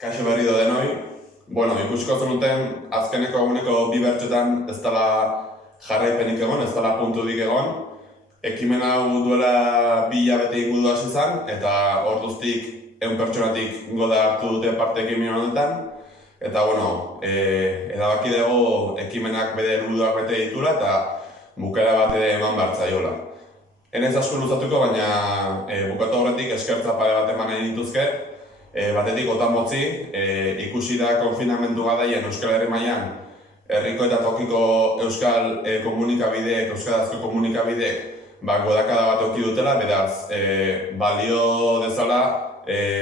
Kaixo berri do denoi. Ikusiko zenuten azkeneko eguneko bi bertxotan ez dela jarraipenik egon, ez dela puntudik egon. Ekimen hau duela 2 hilabete inguru hasi zen, eta orduztik 100 pertsonatik goda hartu dute parte ekimen honetan. Eta erabaki dugu ekimenak bere helburuak bete ditura eta bukaera bat ere eman behar zaiola. Enez asko luzatuko, baina bukatu horretik eskertza pare bat eman nahi dituzke. Batetik Otan Motzi, ikusi da konfinamendu garaien Euskal Herri mailan herriko eta tokiko euskal komunikabideek, euskarazko komunikabideek godakada bat eduki dutela, beraz, balio dezala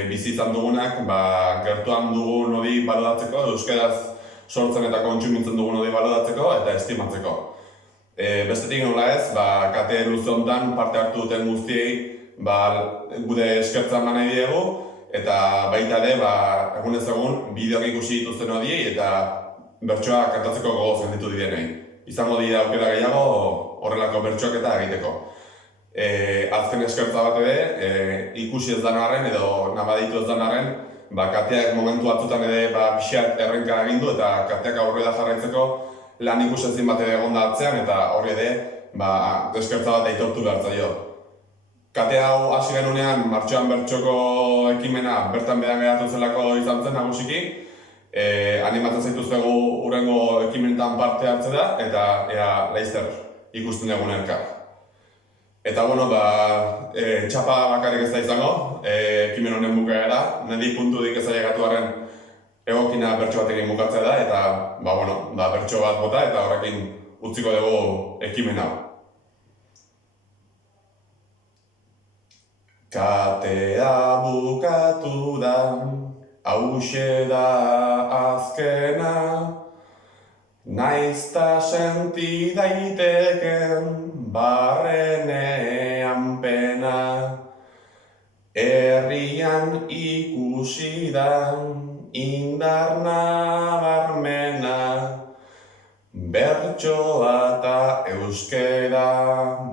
bizi izan dugunak gertuan dugun hori baloratzeko, euskaraz sortzen eta kontsumitzen dugun hori baloratzeko eta estimatzeko. Bestetik nola ez, kate luze honetan parte hartu duten guztiei gure eskertza eman nahi diegu, eta baita ere, egunez egun, bideoak ikusi dituzten horiei eta bertsoa kantatzeko gogoz genditu direnei. Izango dira aukera gehiago horrelako bertsoak eta egiteko. Azken eskertza bat ere, ikusi ez dan arren edo nabaditu ez dan arren, kateak momentu batzutan ere pixat errenka egindu eta kateak aurrera jarraitzeko lan ikusezin bat ere egon da atzean eta horri ere eskertza bat aitortu behar zaio. Kate hau hasi genunean martxoan bertxoko ekimena bertan bedan geratu zelako izan zen nagusiki. Animatzen zaituztegu hurrengo ekimenetan parte hartzea eta laizzer ikusten dugun elkar. Eta txapa bakarrik ez da izango, ekimen honen bukaera, niri puntudik ez ailegatu arren egokina bertso batekin bukatzea da, eta bertso bat bota eta horrekin utziko dugu ekimen hau. Katea bukatu da, hauxe da azkena, naizta senti daiteken barrenean pena. Herrian ikusi da indar nabarmena, bertsoa eta euskera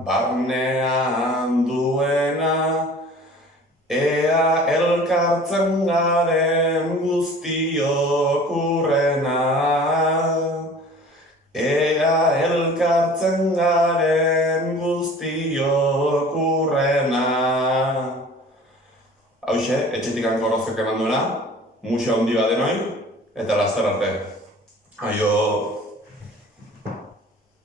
barnean duena. Ea elkartzen garen guztiok hurrena, ea elkartzen garen guztiok hurrena. Hauxe, etxetik hankorrozek eman duena, muxa handi bat denoi, eta laster arte. Aio!